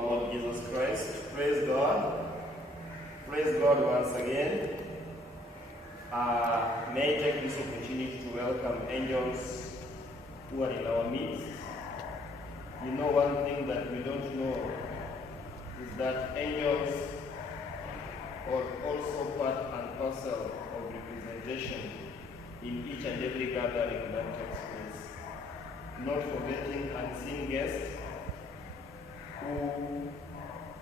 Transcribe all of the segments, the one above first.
our Lord Jesus Christ. Praise God. Praise God once again. May I take this opportunity to welcome angels who are in our midst. You know, one thing that we don't know is that angels are also part and parcel of representation in each and every gathering that takes place. Not forgetting unseen guests who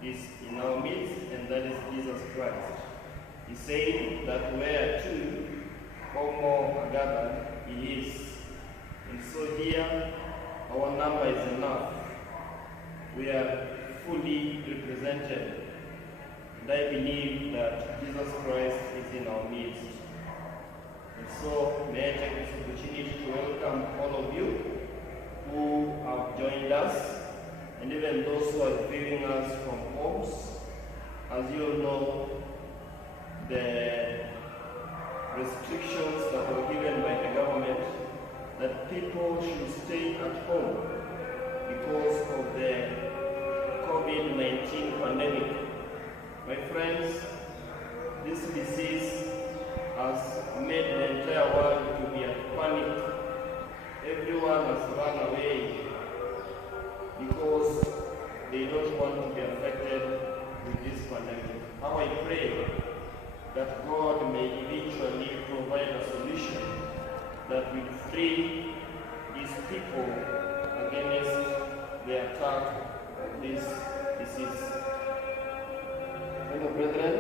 is in our midst, and that is Jesus Christ. He said that where two or more are gathered, He is. And so here, our number is enough. We are fully represented. And I believe that Jesus Christ is in our midst. And so, may I take this opportunity to welcome all of you who have joined us, and even those who are viewing us from homes. As you all know, the restrictions that were given by the government that people should stay at home because of the COVID-19 pandemic. My friends, this disease has made the entire world to be at panic. Everyone has run away because they don't want to be affected with this pandemic. How I pray that God may eventually provide a solution that will free these people against the attack of this disease. Fellow brethren,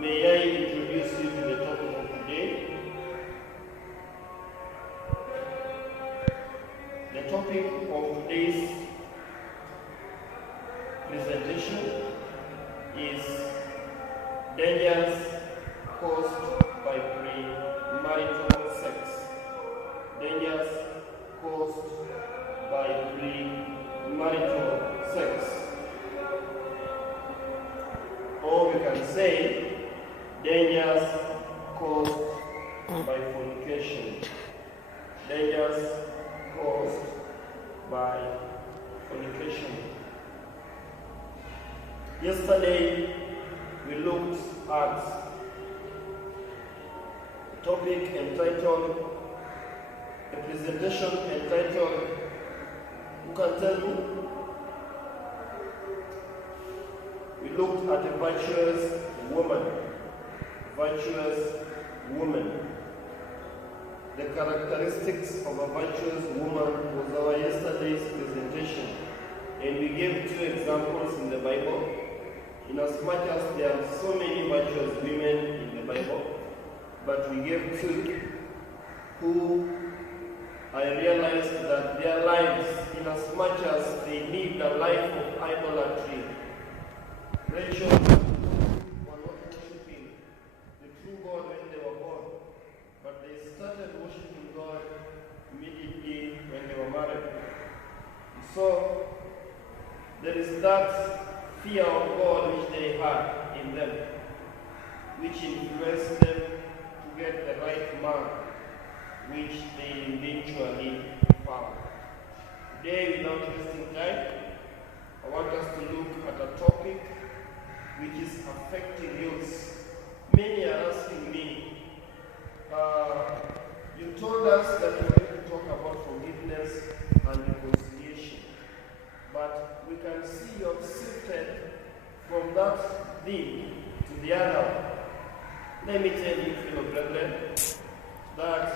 may I introduce you to the topic of today. The topic of today's presentation is dangers caused by premarital sex. Dangers caused by premarital sex. Or we can say dangers caused by fornication. Dangers caused by fornication. Yesterday, we looked at a topic entitled, a presentation entitled, who can tell me? We looked at a virtuous woman. Virtuous woman. The characteristics of a virtuous woman was our yesterday's presentation. And we gave two examples in the Bible. In as much as there are so many virtuous women in the Bible, but we gave two who I realized that their lives, in as much as they lived a life of idolatry, Rachel was not worshiping the true God when they were born, but they started worshiping God immediately when they were married. So there is that fear of God which they had in them, which influenced them to get the right man, which they eventually found. Today, without wasting time, I want us to look at a topic which is affecting youth. Many are asking me, you told us that you were going to talk about forgiveness and reconciliation, but we can see you have shifted from that thing to the other. Let me tell you, fellow brethren, that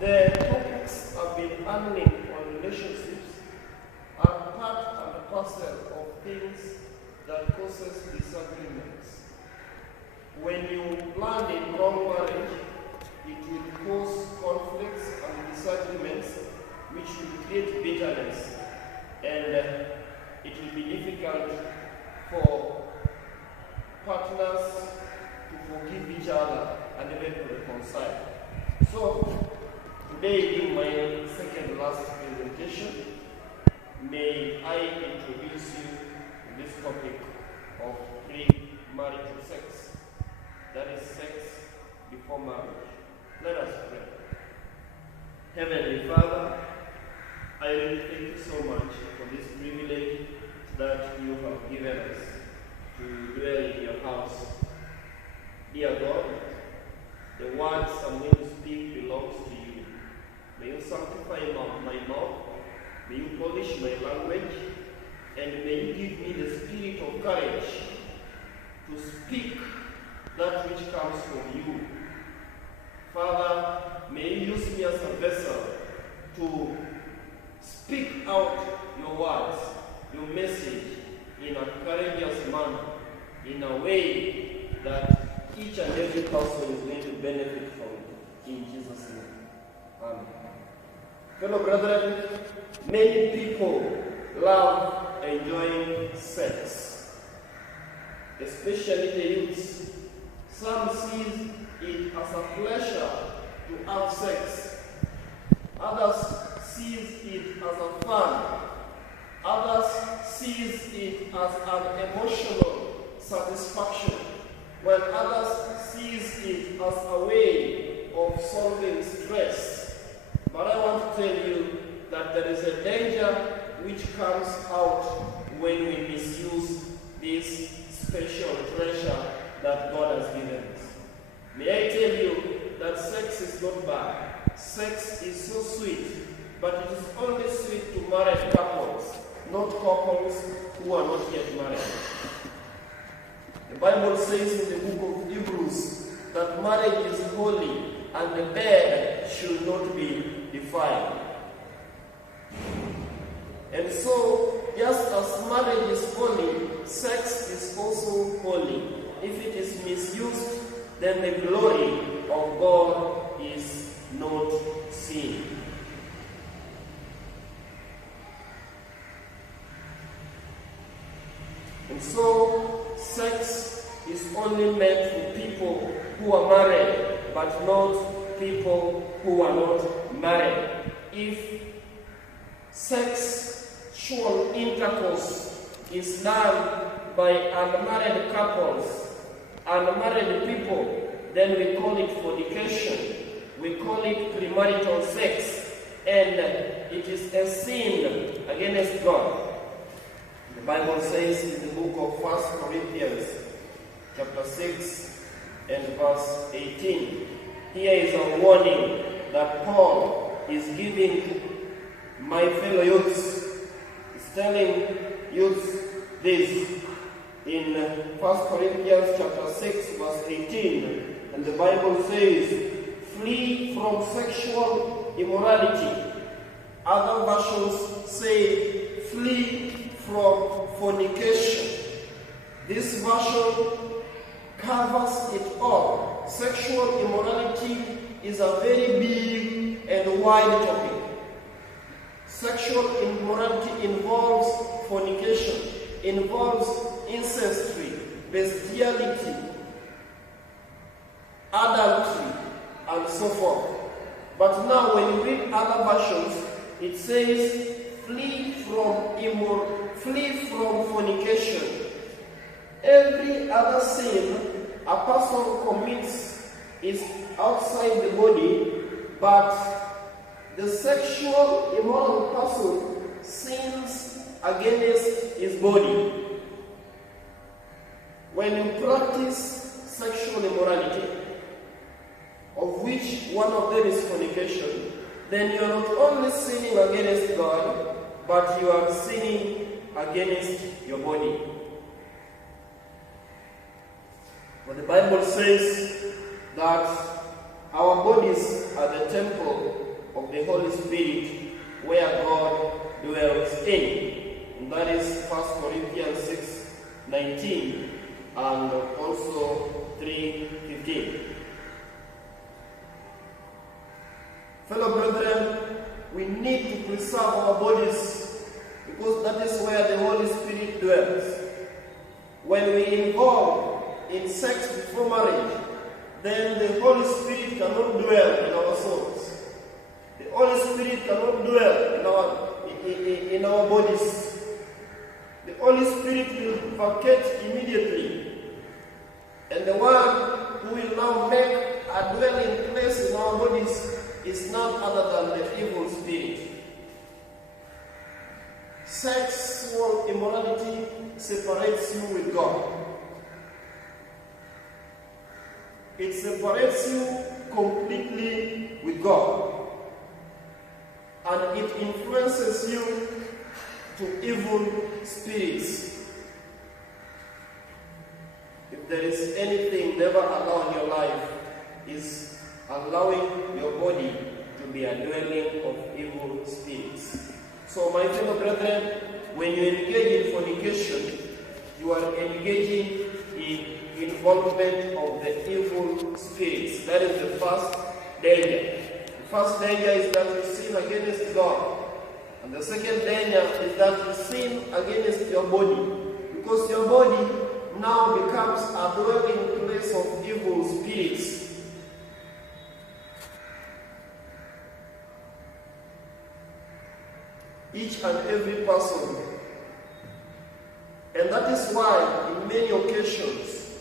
the topics I've been handling on relationships are part and parcel of things that causes disagreements. When you plan in wrong marriage, it will cause conflicts and disagreements which will create bitterness, and it will be difficult for partners to forgive each other and even to reconcile. So, today in my second last presentation, may I introduce you to this topic of premarital sex. That is sex before marriage. Let us pray. Heavenly Father, I really thank you so much for this privilege that you have given us to dwell in your house. Dear God, the words I'm going to speak belongs to you. May you sanctify my mouth, may you polish my language, and may you give me the spirit of courage to speak that which comes from you. Father, may you use me as a vessel to speak out your words, your message, in a courageous manner, in a way that each and every person is going to benefit from it. In Jesus' name. Amen. Fellow brethren, many people love enjoying sex, especially the youths. Some see it as a pleasure to have sex. Others see it as a fun. Others see it as an emotional satisfaction, while others see it as a way of solving stress. But I want to tell you that there is a danger which comes out when we misuse this special treasure that God has given us. May I tell you that sex is not bad. Sex is so sweet, but it is only sweet to married couples, not couples who are not yet married. The Bible says in the book of Hebrews that marriage is holy and the bed should not be defiled. And so, just as marriage is holy, sex is also holy. If it is misused, then the glory of God is not seen. And so, sex is only meant for people who are married, but not people who are not married. If sexual intercourse is done by unmarried couples, unmarried people, then we call it fornication. We call it premarital sex, and it is a sin against God. The Bible says in the book of 1 Corinthians chapter 6 and verse 18, here is a warning that Paul is giving my fellow youths. He's telling youths this in 1 Corinthians chapter 6 verse 18, and the Bible says, flee from sexual immorality. Other versions say, flee from fornication. This version covers it all. Sexual immorality is a very big and wide topic. Sexual immorality involves fornication, involves incestry, bestiality, adultery, and so forth. But now when you read other versions, it says, flee from fornication. Every other sin a person commits is outside the body, but the sexual immoral person sins against his body. When you practice sexual immorality, of which one of them is fornication, then you are not only sinning against God, but you are sinning against your body. But the Bible says that our bodies are the temple of the Holy Spirit where God dwells in. And that is 1 Corinthians 6:19 and also 3:15. Fellow brethren, we need to preserve our bodies because that is where the Holy Spirit dwells. When we involve in sex before marriage, then the Holy Spirit cannot dwell in our souls. The Holy Spirit cannot dwell in our bodies. The Holy Spirit will vacate immediately. And the one who will now make a dwelling place in our bodies is none other than the Sexual immorality separates you with God. It separates you completely with God. And it influences you to evil spirits. If there is anything never allowed in your life, is allowing your body to be a dwelling of evil spirits. So my fellow brethren, when you engage in fornication, you are engaging in involvement of the evil spirits. That is the first danger. The first danger is that you sin against God. And the second danger is that you sin against your body. Because your body now becomes a dwelling place of evil spirits. Each and every person. And that is why, in many occasions,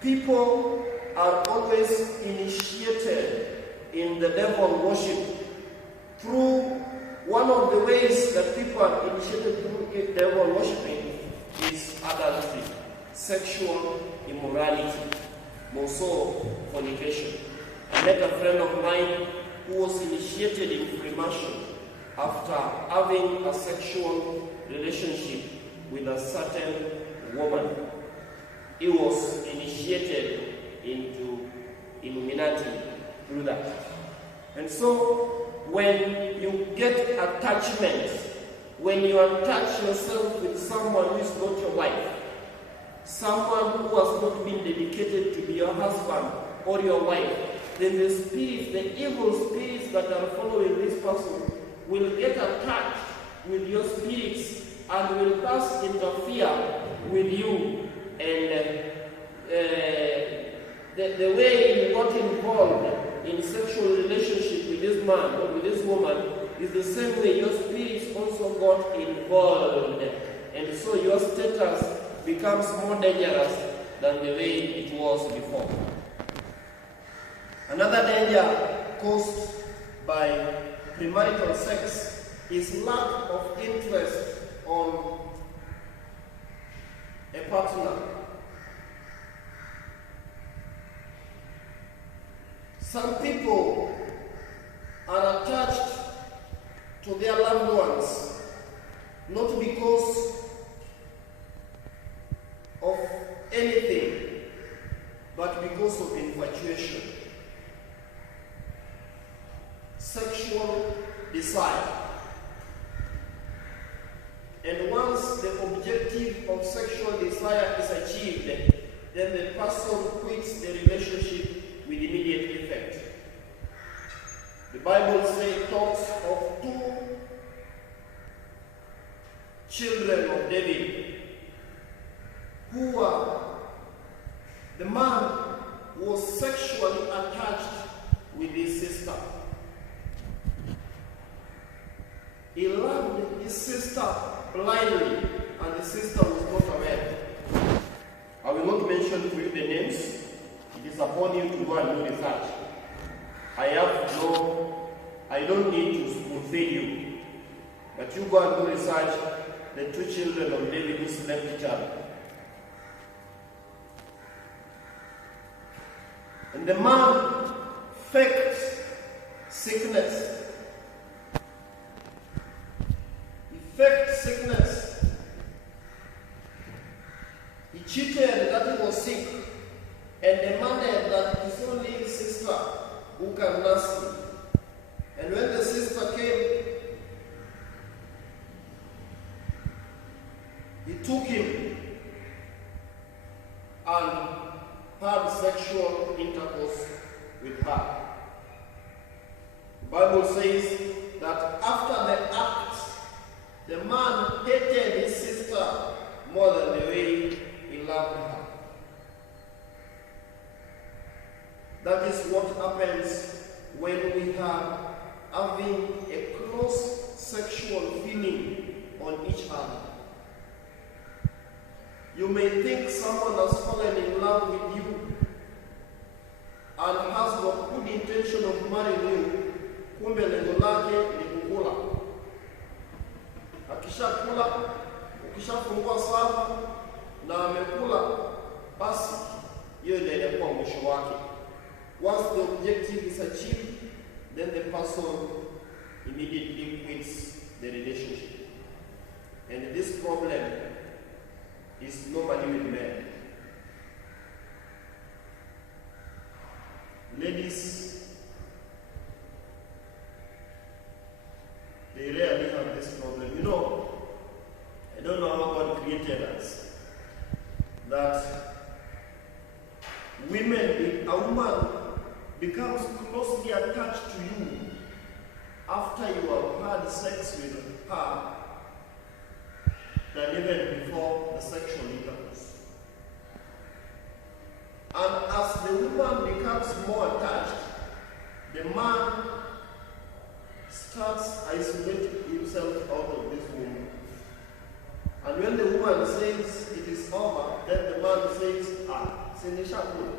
people are always initiated in the devil worship through one of the ways that people are initiated through devil worshiping is adultery, sexual immorality, more so fornication. I met a friend of mine who was initiated in Freemason after having a sexual relationship with a certain woman. He was initiated into Illuminati through that. And so, when you get attachment, when you attach yourself with someone who is not your wife, someone who has not been dedicated to be your husband or your wife, then the spirits, the evil spirits that are following this person will get attached with your spirits and will thus interfere with you. And the way you got involved in sexual relationship with this man or with this woman is the same way your spirits also got involved. And so your status becomes more dangerous than the way it was before. Another danger caused by premarital sex is lack of interest on a partner. Some people are attached to their loved ones not because of anything, but because of infatuation. Sexual desire. And once the objective of sexual desire is achieved, then the person quits the relationship with immediate effect. The Bible talks of two children of David who were, the man was sexually attached with his sister. He loved his sister blindly, and the sister was not aware. I will not mention to you the names. It is upon you to go and do research. I don't need to spoon-feed you. But you go and do research, the two children of David who slept each other. And the man faked sickness. Sickness. He cheated that he was sick and demanded that it's only his sister who can nurse him. And when the sister came, he took him and had sexual intercourse with her. The Bible says that after the act, the man hated his sister more than the way he loved her. That is what happens when we are having a close sexual feeling on each other. You may think someone has fallen in love with you and has got good intention of marrying you. Kumbe lengo lake ni kukula. akishakula, ukishafungua sala na amekula, basi hiyo ndio inakuwa mwisho wake. Once the objective is achieved, then the person immediately quits the relationship. And this problem is normally with men. Ladies, they rarely have this problem. You know, I don't know how God created us, that a woman becomes closely attached to you after you have had sex with her than even before the sexual intercourse. And as the woman becomes more attached, the man starts isolating himself out of this woman. And when the woman says it is over, then the man says, Sinishaku.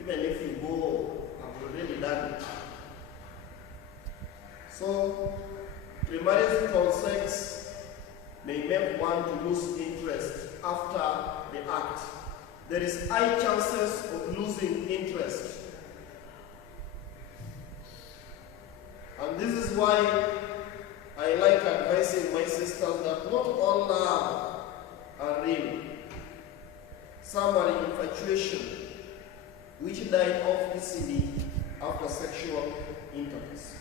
Even if you go, I've already done it. So, premarital sex may make one to lose interest after the act. There is high chances of losing interest. And this is why I like advising my sisters that not all love are real. Some are infatuation, which died off easily after sexual intercourse.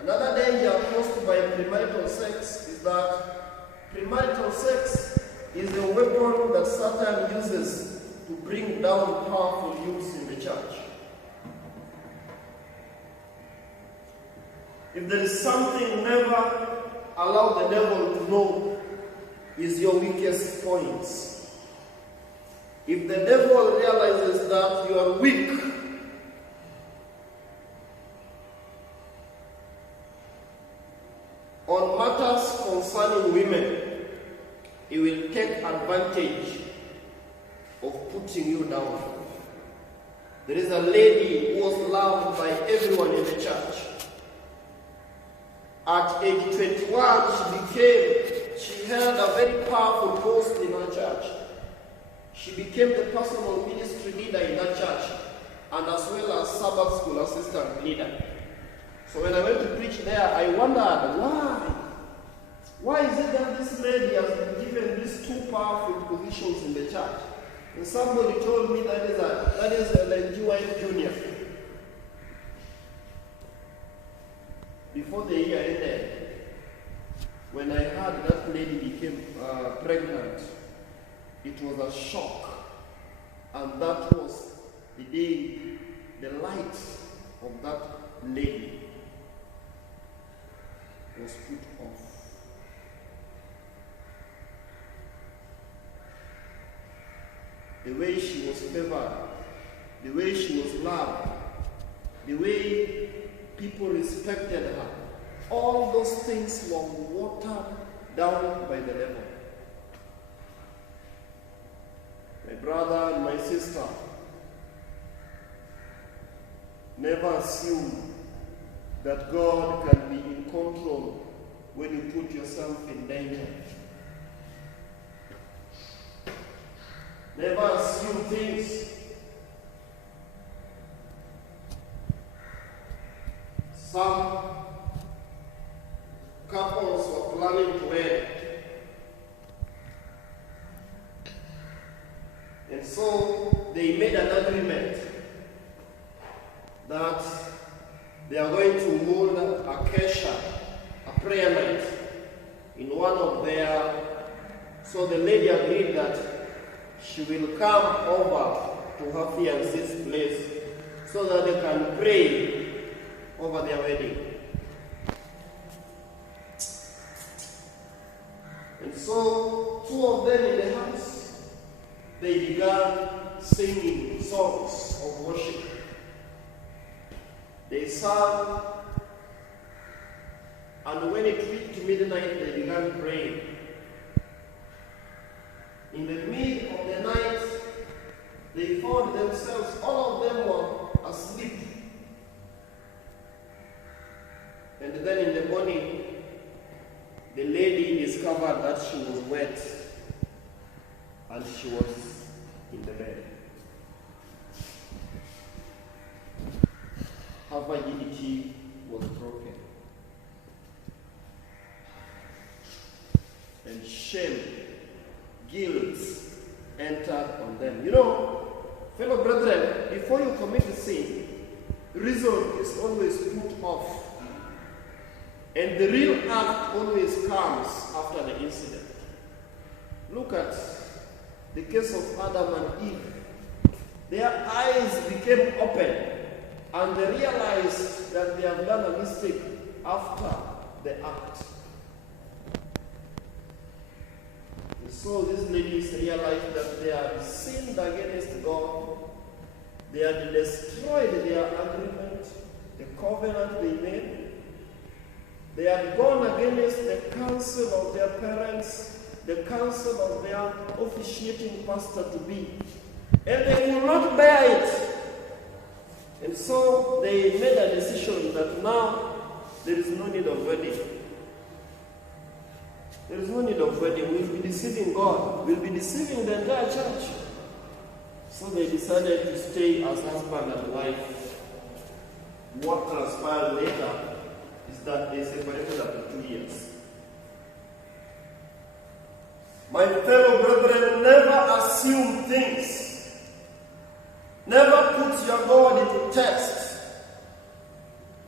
Another danger posed by premarital sex is that premarital sex is a weapon that Satan uses to bring down powerful youths in the church. If there is something never allow the devil to know is your weakest points. If the devil realizes that you are weak, on matters concerning women, he will take advantage of putting you down. There is a lady who was loved by everyone in the church. At age 21, she held a very powerful post in her church. She became the personal ministry leader in that church, and as well as Sabbath school assistant leader. So when I went to preach there, I wondered, why? Why is it that this lady has been given these two powerful positions in the church? And somebody told me that is Ellen G. White Jr. Before the year ended, when I heard that lady became pregnant, it was a shock. And that was the day the light of that lady was put off. The way she was favored, the way she was loved, the way people respected her, all those things were watered down by the devil. My brother and my sister, never assume that God can be in control when you put yourself in danger. Never assume things. Some couples were planning to wed. And so they made an agreement that they are going to hold a kesha, a prayer night, in one of their. So the lady agreed that she will come over to her fiancé's place so that they can pray over their wedding. And so, two of them in the house, they began singing songs of worship. They sang, and when it reached midnight, they began praying. In the middle of the night, they found themselves, all of them were asleep. And then in the morning, a lady discovered that she was wet and she was in the bed. Her virginity was broken. And shame, guilt entered on them. You know, fellow brethren, before you commit a sin, reason is always put off. And the real act always comes after the incident. Look at the case of Adam and Eve. Their eyes became open and they realized that they have done a mistake after the act. And so these ladies realized that they had sinned against God. They had destroyed their agreement, the covenant they made. They had gone against the counsel of their parents, the counsel of their officiating pastor-to-be. And they could not bear it. And so they made a decision that now there is no need of wedding. There is no need of wedding. We'll be deceiving God. We'll be deceiving the entire church. So they decided to stay as husband and wife. What transpired later is that they separated after 2 years. My fellow brethren, never assume things. Never put your God into test.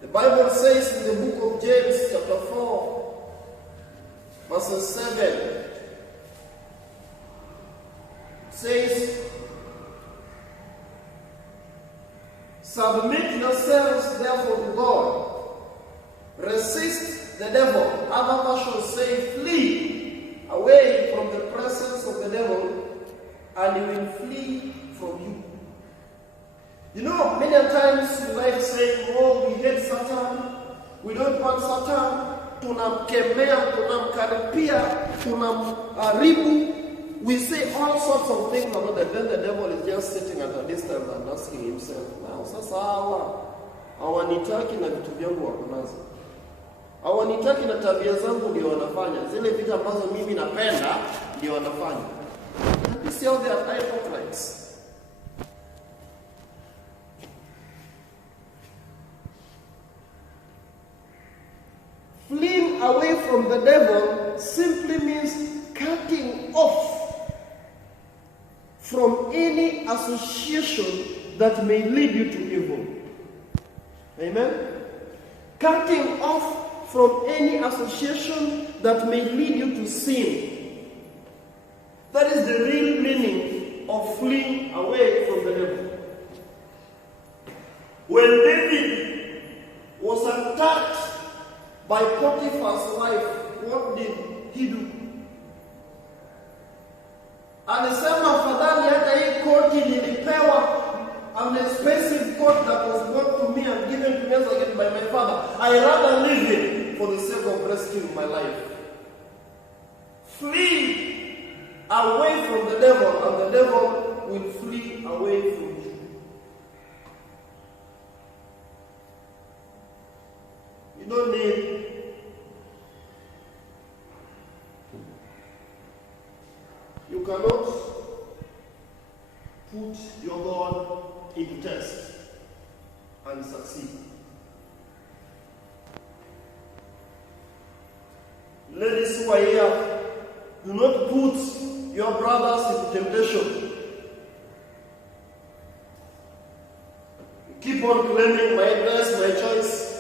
The Bible says in the book of James chapter 4, verses 7, it says, submit yourselves therefore to God. Resist the devil. Other versions say, flee away from the presence of the devil, and he will flee from you. You know, many times we like saying, oh, we hate Satan, we don't want Satan, tunamkemea, tunamkaripia, tunamharibu. We say all sorts of things about it, then the devil is just sitting at a distance and asking himself, now, sasa hawanitaki na vitu vyangu wakunazo. Hawanitaki na tabia zangu ndio wanafanya. Zile vitu ambazo mimi napenda ndio wanafanya. You see how they are hypocrites. Fleeing away from the devil simply means cutting off from any association that may lead you to evil. Amen? Cutting off from any association that may lead you to sin. That is the real meaning of fleeing away from the devil. When David was attacked by Potiphar's wife, what did he do? Alisema afadhali hata hii koti nilipewa, an expensive coat that was brought to me and given to me as a gift by my father. I rather live it for the sake of rescuing my life. Flee away from the devil, and the devil will flee away from you. You don't need you cannot put your God in test and succeed. Ladies who are here, do not put your brothers into temptation. Keep on claiming my dress, my choice.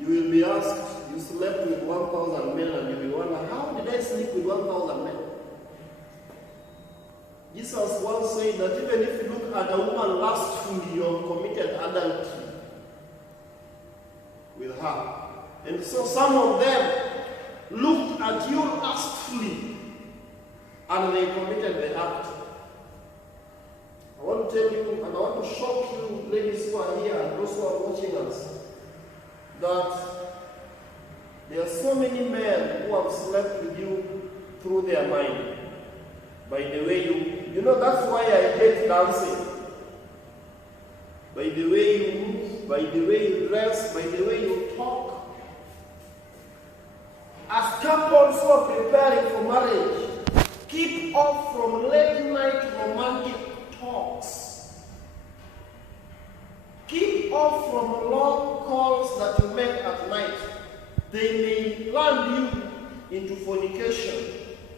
You will be asked, you slept with 1,000 men, and you will wonder, how did I sleep with 1,000 men? Jesus once said that even if you look at a woman lustfully, you have committed adultery with her. And so some of them looked at you lustfully and they committed the act. I want to tell you, and I want to shock you, ladies who are here and those who are watching us, that there are so many men who have slept with you through their mind. By the way you know, that's why I hate dancing. By the way you move, by the way you dress, by the way you talk. as couples who are preparing for marriage, keep off from late night romantic talks. Keep off from long calls that you make at night. They may land you into fornication.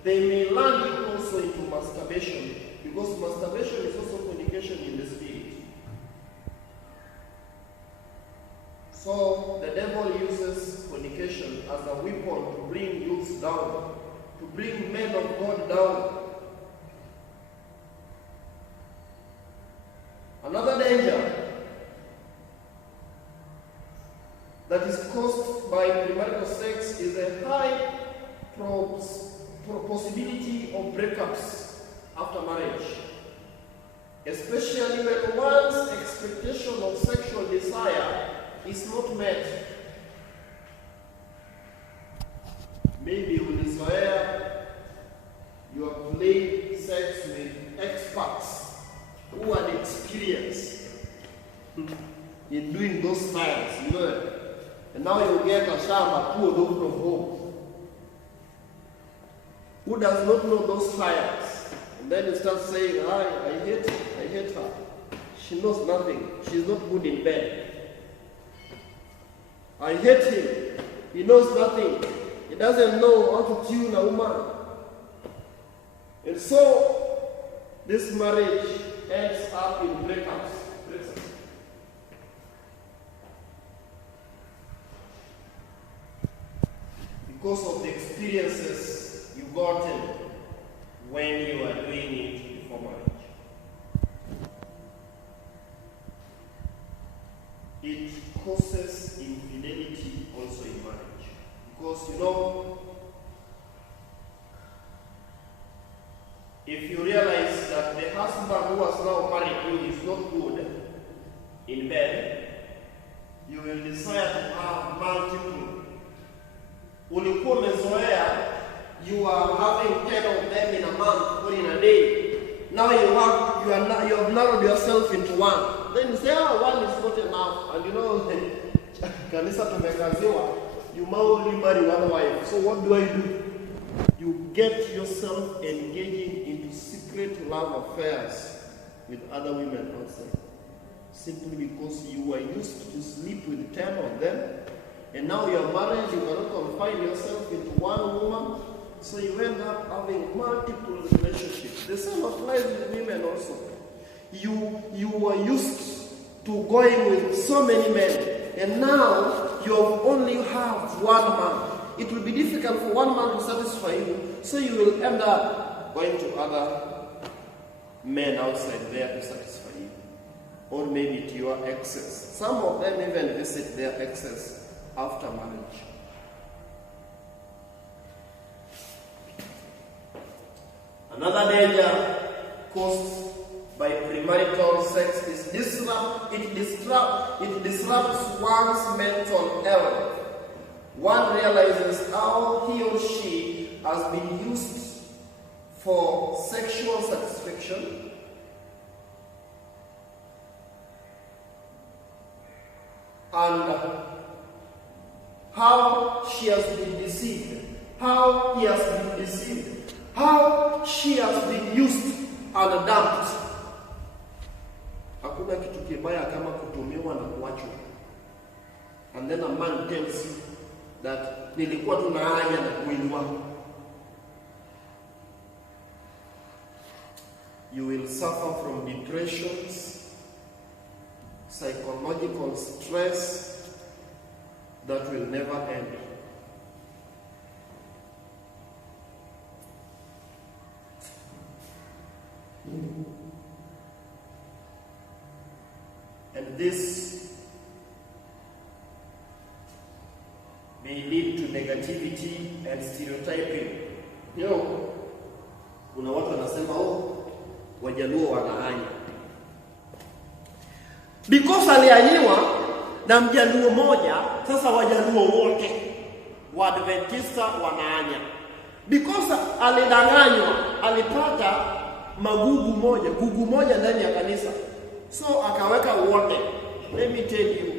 They may land you also into masturbation, because masturbation is also fornication in the spirit. So the devil uses fornication as a weapon to bring youths down, to bring men of God down. Another danger that is caused by premarital sex is a high possibility of breakups after marriage, especially when one's expectation of sexual desire is not met. Maybe ulizoea you are playing sex with experts who are experienced in doing those styles, you know, and now you get a shamba poor from home who does not know those styles, and then you start saying, I hate her. She knows nothing. She's not good in bed. I hate him. He knows nothing. He doesn't know how to tune a woman. And so, this marriage ends up in breakups. Because of the experiences you gotten when you are doing it before marriage. It causes infidelity also in marriage. Because, you know, if you realize that the husband who has now married you is not good in bed, you will desire to have multiple. Ulikuwa umezoea, you are having 10 of them in a month or in a day. Now you have narrowed yourself into one. Then you say, one is not enough. And you know, kanisa tumekaziwa, you only marry one wife. So what do? You get yourself engaging into secret love affairs with other women outside. Simply because you were used to sleep with 10 of them. And now you are married, you cannot confine yourself into one woman. So you end up having multiple relationships. The same applies with women also. You were used to going with so many men, and now you only have one man. It will be difficult for one man to satisfy you, so you will end up going to other men outside there to satisfy you. Or maybe to your exes. Some of them even visit their exes after marriage. Another danger caused by premarital sex is it disrupts one's mental health. One realizes how he or she has been used for sexual satisfaction, and how she has been deceived, how he has been deceived, how she has been used and dumped. Hakuna kitu kibaya kama kutumiwa na kuachwa. And then a man tells you that nilikuwa tunaanya na mwili wangu. You will suffer from depressions, psychological stress that will never end. And this may lead to negativity and stereotyping. You know, kuna watu wanasema Wajaluo wanaanya. Because alianyiwa na Mjaluo moja, sasa Wajaluo wote Waadventista wanaanya. Because alidanganywa, alipata gugu moja ndani ya kanisa. So akaweka wote. Let me tell you,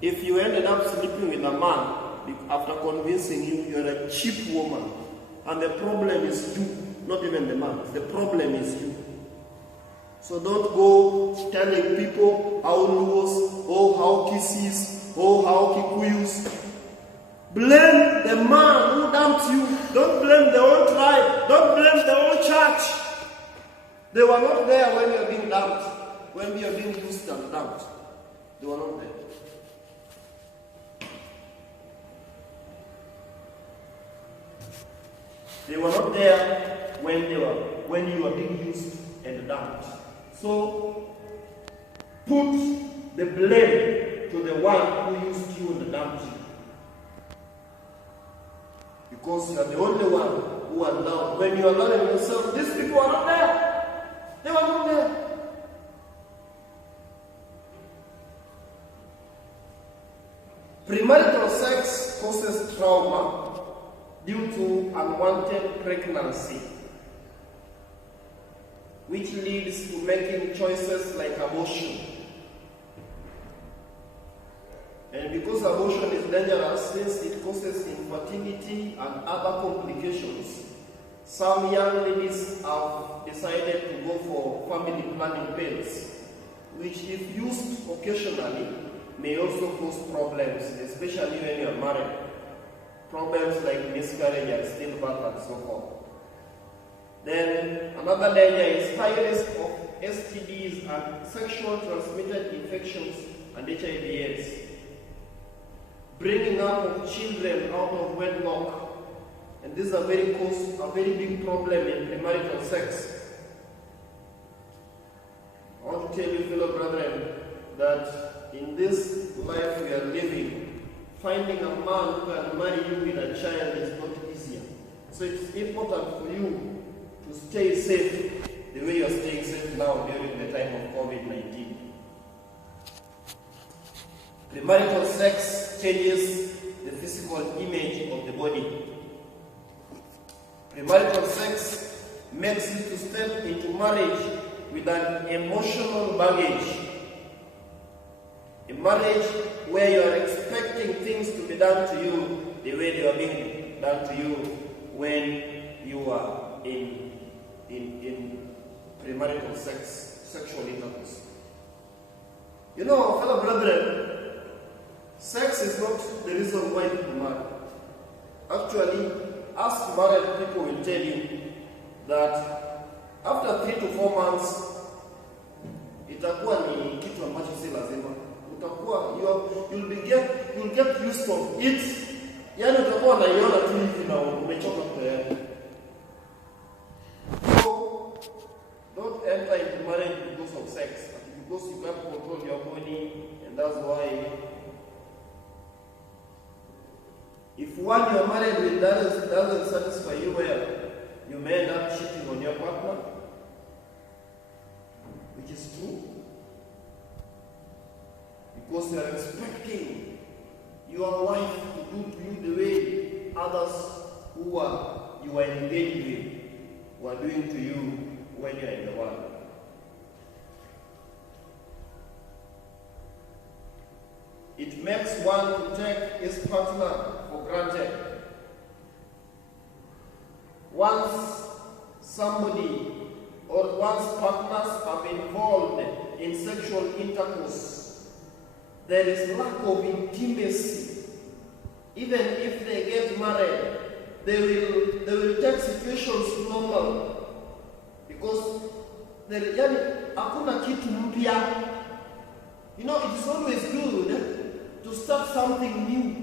If you ended up sleeping with a man after convincing you, you're a cheap woman. And the problem is you, not even the man. The problem is you. So don't go telling people how Luos, oh how Kissis, oh how Kikuyus. Blame the man who dumped you. Don't blame the whole tribe. Don't blame the whole church. They were not there when you were being dumped. When you were being used and dumped. They were not there. They were not there when you were being used and dumped. So put the blame to the one who used you and dumped you. Because you are the only one who allowed. When you allow yourself, these people are not there. They were not there. Premarital sex causes trauma due to unwanted pregnancy, which leads to making choices like abortion. And because abortion is dangerous, since it causes infertility and other complications, some young ladies have decided to go for family planning pills, which if used occasionally may also cause problems, especially when you are married. Problems like miscarriage and stillbirth and so forth. Then another danger is high risk of STDs and sexual transmitted infections and HIV/AIDS. Bringing up of children out of wedlock, and this is a very big problem in premarital sex. I want to tell you, fellow brethren, that in this life we are living, finding a man who can marry you with a child is not easier. So it's important for you to stay safe the way you're staying safe now during the time of COVID-19. Premarital sex changes the physical image of the body. Premarital sex makes you to step into marriage with an emotional baggage. A marriage where you are expecting things to be done to you the way they are being done to you when you are in premarital sex, sexual intercourse. You know, fellow brethren, sex is not the reason why people marry. Actually, ask married people will tell you that after 3 to 4 months, itakuwa ni kitu ambacho si lazima. You'll get used to it. Yani utakuwa unaiona tu hivi na umechoka tayari. So don't enter into marriage because of sex, because you can't control your body, and that's why if one you're married with doesn't satisfy you well, you may end up cheating on your partner, which is true. Because you are expecting your wife to do to you the way others who you are engaged with were doing to you when you are in the world. It makes one to take his partner for granted. Once somebody or once partners are involved in sexual intercourse, there is lack of intimacy. Even if they get married, they will take situations normal, because hakuna kitu mpya. You know, it is always good to start something new.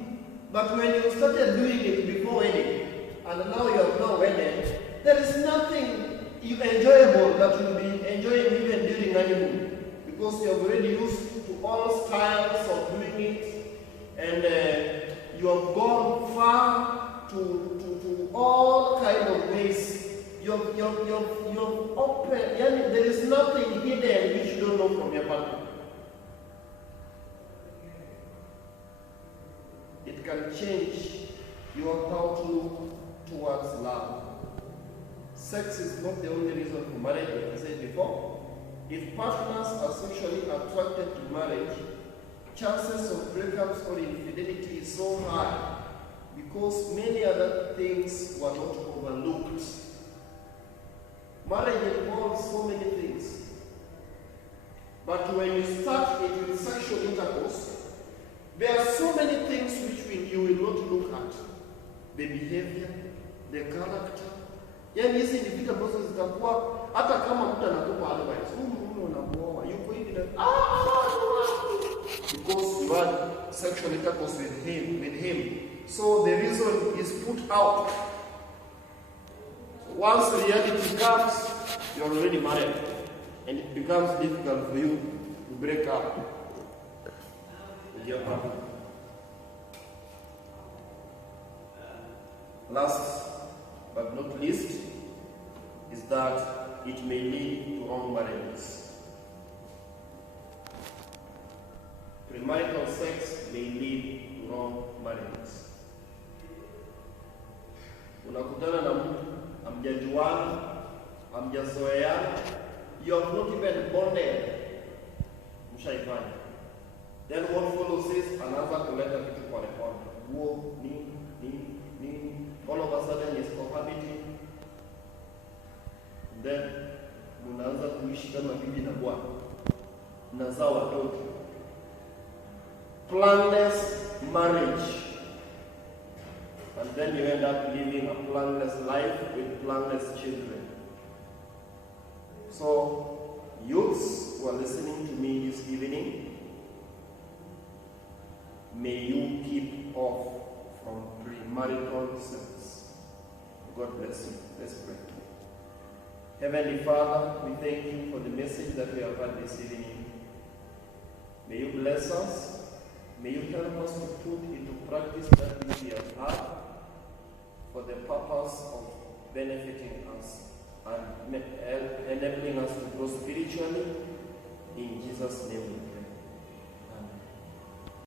But when you started doing it before wedding, and now you are not wedded, there is nothing enjoyable that you will be enjoying even during honeymoon, because you have already used to all styles of doing it, and you have gone far to all kind of ways. You've open. There is nothing hidden which you don't know from your partner. It can change your outlook towards love. Sex is not the only reason for marriage, like I said before. If partners are sexually attracted to marriage, chances of breakups or infidelity is so high because many other things were not overlooked. Marriage involves so many things. But when you start it with sexual intercourse, there are so many things which you will not look at. The behavior, the character. Yani hizi ni vitu ambazo zitakuwa hata kama mtu anakupa advice, mume unamuoa, yuko hivi na because you had sexual intercourse with him. So the reason is put out. So once reality comes, you're already married. And it becomes difficult for you to break up with your partner. Last but not least is that it may lead to wrong marriages. Premarital sex may lead to wrong marriages. Unakutana na mtu, hamjajuana, hamjazoeana, you have not even bonded. Mshaifanya. Then what follows is anaanza kuleta vitu kwa rekodi. Guo, nini. All of a sudden is cohabiting. Then mnaanza kuishi kama bibi na bwana. Mnazaa watoto. Planless marriage. And then you end up living a planless life with planless children. So, youths who are listening to me this evening, may you keep off from premarital sex. God bless you. Let's pray. Heavenly Father, we thank you for the message that we have had this evening. May you bless us. May you help us to put into practice that which we have had for the purpose of benefiting us and enabling us to grow spiritually. In Jesus' name.